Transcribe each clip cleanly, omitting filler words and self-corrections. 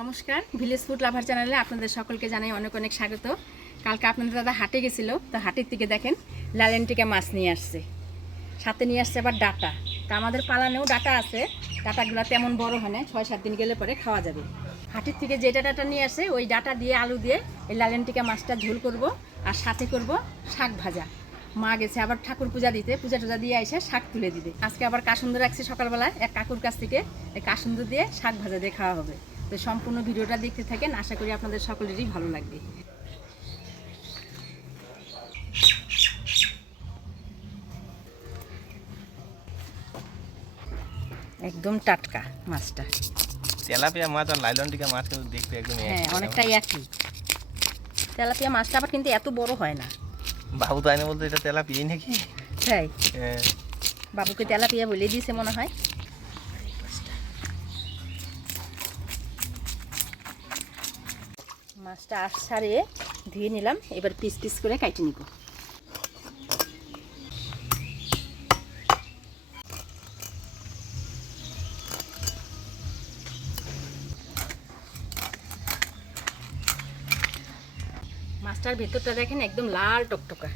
নমস্কার, village food lover চ্যানেলে আপনাদের সকলকে জানাই অনেক অনেক স্বাগত। কালকে আপনাদের দাদা হাটে গেছিল, তো হাটের থেকে দেখেন লালেনটিকা মাছ নিয়ে আসছে, সাথে নিয়ে আসছে আবার ডাটা। তা আমাদের পালানেও ডাটা আছে, ডাটাগুলো তেমন বড় হয় না, 6-7 দিন গেলে পরে খাওয়া যাবে। হাটের থেকে যে ডাটাটা নিয়ে আসে ওই ডাটা দিয়ে আলু দিয়ে এই লালেনটিকা মাছটা ঝোল করব, আর সাথে করব শাক ভাজা। মা গেছে আবার ঠাকুর পূজা দিতে, পূজা টুজা দিয়ে এসে শাক তুলে দিবে। আজকে আবার কাসুন্দর রাখছি সকালবেলায় এক কাকুর কাছ থেকে, এই কাসুন্দর দিয়ে শাক ভাজা দিয়ে খাওয়া হবে। তো সম্পূর্ণ ভিডিওটা দেখতে থাকেন, আশা করি আপনাদের সকলেরই ভালো লাগবে। একদম টাটকা মাছটা। তেলাপিয়া মাছ আর লাইলনটিকা মাছ কিন্তু দেখতে একদম হ্যাঁ, অনেকটাই একই। তেলাপিয়া মাছটা আবার কিন্তু এত বড় হয় না। বাবু তাই না বলতে এটা তেলাপিয়াই নাকি? তাই হ্যাঁ, বাবুকে তেলাপিয়া বলে দিয়েছে মনে হয়। মাছটা আশ ছাড়িয়ে ধুয়ে নিলাম, এবার পিস পিস করে কাটে নিব। মাছটার ভেতরটা দেখেন একদম লাল টকটকা।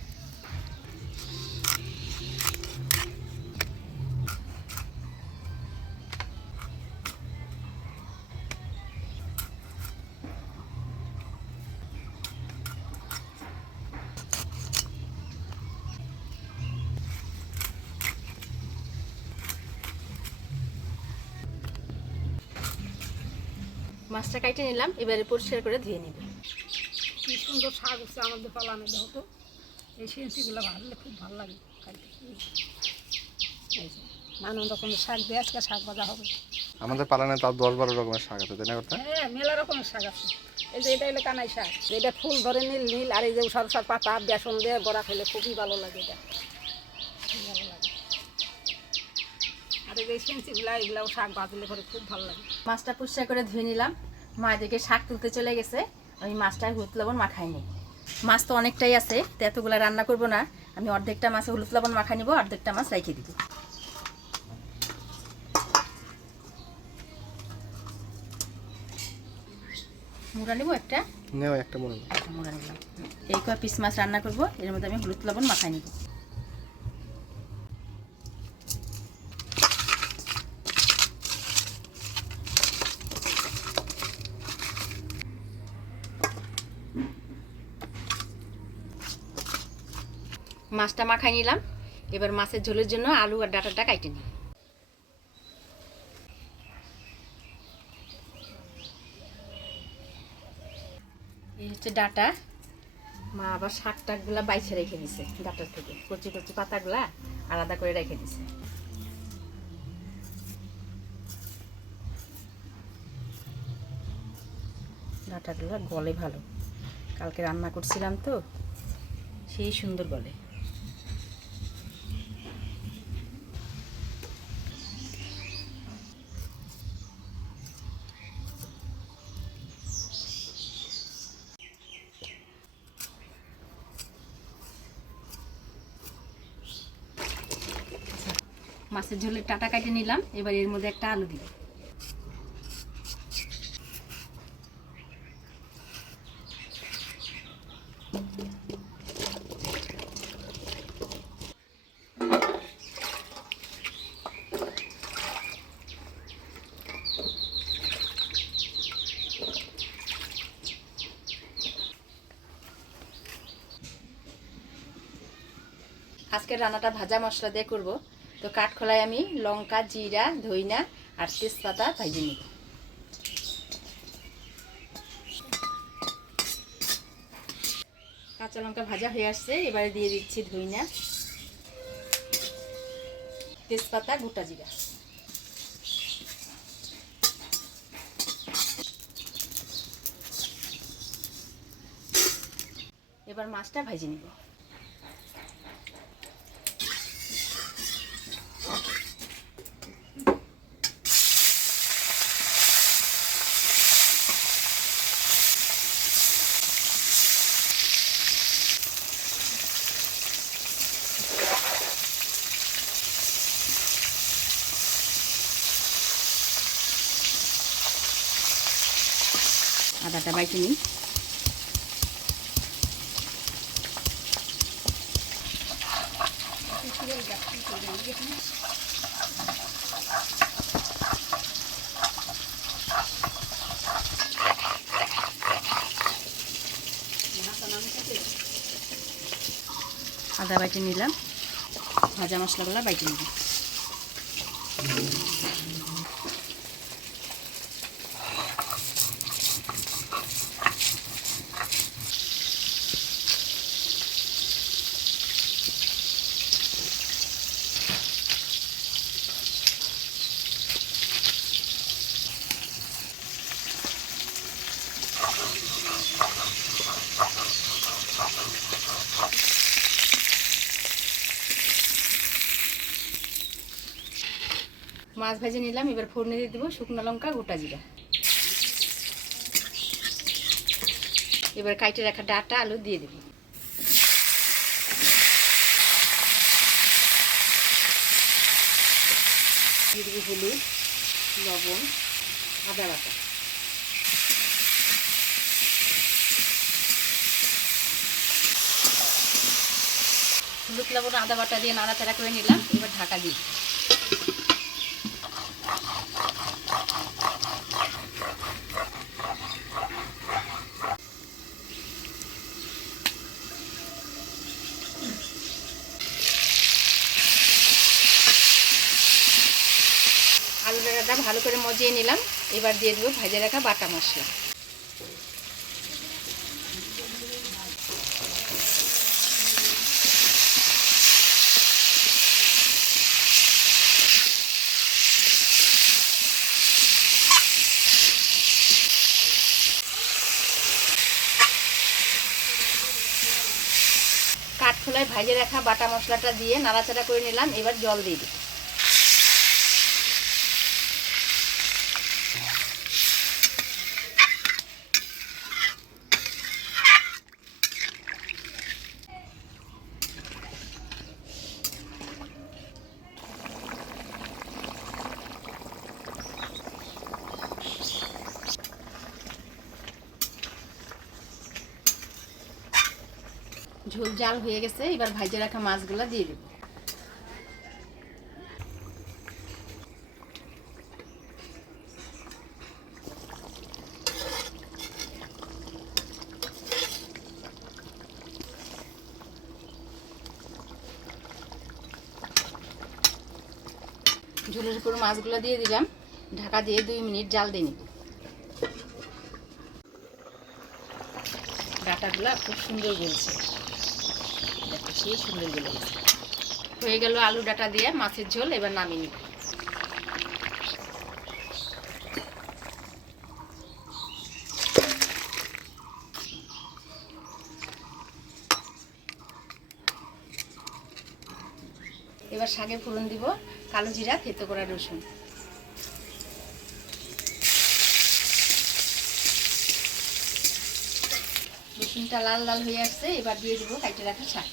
মাছটা কাটে নিলাম, এবারে পরিষ্কার করে ধুয়ে নিব। কি সুন্দর শাক হচ্ছে আমাদের পালানে, দেখো তো এই সেন্সিগুলো ভাজলে খুব ভালো লাগে খাইতে। এই যে নানান রকমের শাক দিয়ে আজকে শাক ভাজা হবে। আমাদের পালানে তাও 10-12 রকমের শাক আছে, তাই না করতে? হ্যাঁ, মেলা রকমের শাক আছে। এই যে এটা হলো কানাই শাক, এটা ফুল ধরে নীল নীল, আর এই যে সরষার পাতা বেসন দিয়ে বড়া খেলে খুবই ভালো লাগে, এটা খুব ভালো লাগে। আর এই যে সেন্সিগুলা এগুলাও শাক ভাজলে করে খুব ভালো লাগে। মাছটা পরিষ্কার করে ধুয়ে নিলাম, মা এদিকে শাক তুলতে চলে গেছে। আমি মাছটা হলুদ লবণ মাখাইনি। মাছ তো অনেকটাই আছে, তো এতগুলো রান্না করব না। আমি অর্ধেকটা মাছে হলুদ লবণ মাখাই নিব, অর্ধেকটা মাছ রেখে দিব। মুড়া নিব একটা, নেও একটা মনে না। মুড়া নিলাম। এই কয় পিস মাছ রান্না করব, এর মধ্যে আমি হলুদ লবণ মাখাই নিব। মাছটা মাখাই নিলাম, এবার মাছের ঝোলের জন্য আলু আর ডাঁটাটা কাটে নিই। এই হচ্ছে ডাঁটা, মা আবার শাক টাকগুলা বাইছে রেখে দিছে, ডাঁটার থেকে কচি কচি পাতাগুলা আলাদা করে রেখে দিছে। ডাঁটাগুলো গলে ভালো, কালকে রান্না করছিলাম তো, সেই সুন্দর গলে। মাছের ঝোলের টাটা কাটে নিলাম, এবার এর মধ্যে একটা আলু দিব। আজকের রান্নাটা ভাজা মশলা দিয়ে করব, তো কাঠখোলায় আমি লঙ্কা, জিরা, ধইনা আর তেজপাতা ভাজে নিব। কাঁচা লঙ্কা ভাজা হয়ে আসছে, এবারে দিয়ে দিচ্ছি ধইনা, তেজপাতা, গোটা জিরা। এবার মাছটা ভাজে নিব। আদাটা বাইটে নিই। আদা বাইটে নিলাম, ভাজা মশলাগুলো বাইটে নিব। মাছ ভেজে নিলাম, এবার ফোড়নে দিয়ে দেবো শুকনো লঙ্কা, গোটা জিরা। এবার কাইটে রাখা ডাঁটা আলু দিয়ে দেবো। দিয়ে দেবো হলুদ, লবণ, আদা বাটা। হলুদ লবণ আদা বাটা দিয়ে নাড়াচাড়া করে নিলাম, এবার ঢাকা দিই। আলু ডাঁটাটা ভালো করে মজিয়ে নিলাম, এবার দিয়ে দেবো ভেজে রাখা বাটা মশলা। কাঠখোলায় ভেজে রাখা বাটা মশলাটা দিয়ে নাড়াচাড়া করে নিলাম, এবার জল দিয়ে দিই। ঝোল জাল হয়ে গেছে, এবার ভাজে রাখা মাছগুলো দিয়ে দেব। ঝোলের উপর মাছগুলো দিয়ে দিলাম, ঢাকা দিয়ে 2 মিনিট জাল দিয়ে নিব। ডাঁটাগুলো খুব সুন্দর গলছে, দেখো সেই সুন্দর গলে গেছে। হয়ে গেল আলু ডাঁটা দিয়ে মাছের ঝোল, এবার নামিয়ে নিব। এবার শাকে ফোড়ন দিব, কালো জিরা, থেতো করা রসুন। রসুনটা লাল লাল হয়ে আসছে, এবার দিয়ে দেবো কাইটে রাখা শাক।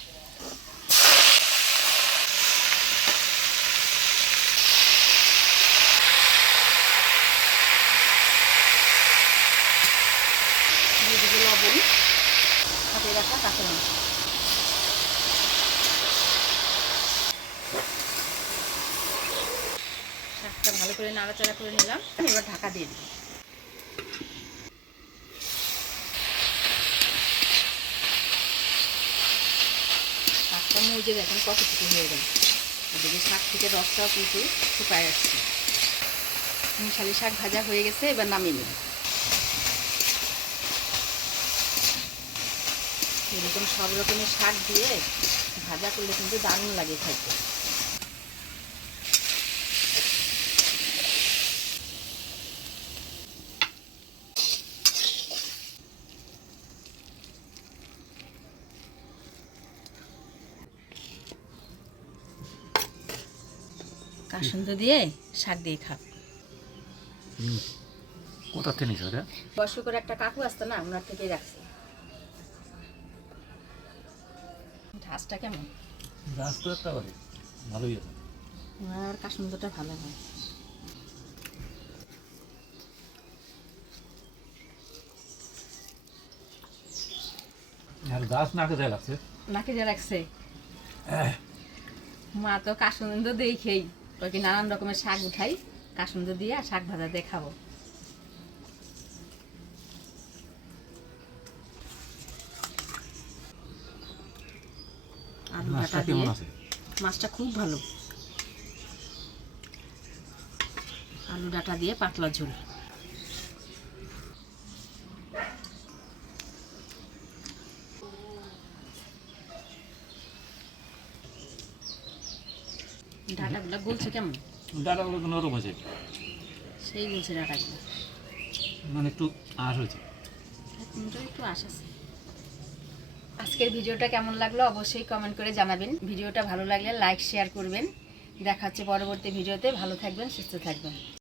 দিয়ে দেবো লবণ, কাটে রাখা কাঁচা লঙ্কা। শাকটা ভালো করে নাড়াচাড়া করে নিলাম, এবার ঢাকা দিয়ে দিই। শাকটা মজে দেখেন কতটুকু হয়ে গেল, এদিকে শাক থেকে রসটাও কিন্তু শুকায় আসছে। মিশালি শাক ভাজা হয়ে গেছে, এবার নামিয়ে নিই। এরকম সব রকমের শাক দিয়ে ভাজা করলে কিন্তু দারুণ লাগে খাইতে। কাসুন্দ দিয়ে শাক দিয়ে খাব। কোথা থেকে নিছ রে? বয়স্ক করে একটা কাকু আসতো না, ওনার থেকেই রাখছি। ঘাসটা কেমন? গাছ তো একটা বাড়ি ভালোই আছে। ওনার কাসুন্দটা ভালো হয়। আর গাছ নাকে যায় লাগছে। নাকি যে রাখছে মা তো কাসুন্দ দেখেই কি নানান রকমের শাক উঠাই কাসুন্দ দিয়ে আর শাক ভাজা দিয়ে খাবো। আলু মাছটা ডাঁটা দিয়ে কেমন আছে? মাছটা খুব ভালো। আলু ডাঁটা দিয়ে পাতলা ঝোল। ডাঁটাগুলো গলছে কেমন? ডাটাগুলো তো নরম হয়েছে, সেই গলছে ডাঁটাগুলো, মানে একটু আঁশ হয়েছে। একটু আশা আছে। আজকের ভিডিওটা কেমন লাগলো অবশ্যই কমেন্ট করে জানাবেন। ভিডিওটা ভালো লাগলে লাইক শেয়ার করবেন। দেখা হচ্ছে পরবর্তী ভিডিওতে। ভালো থাকবেন, সুস্থ থাকবেন।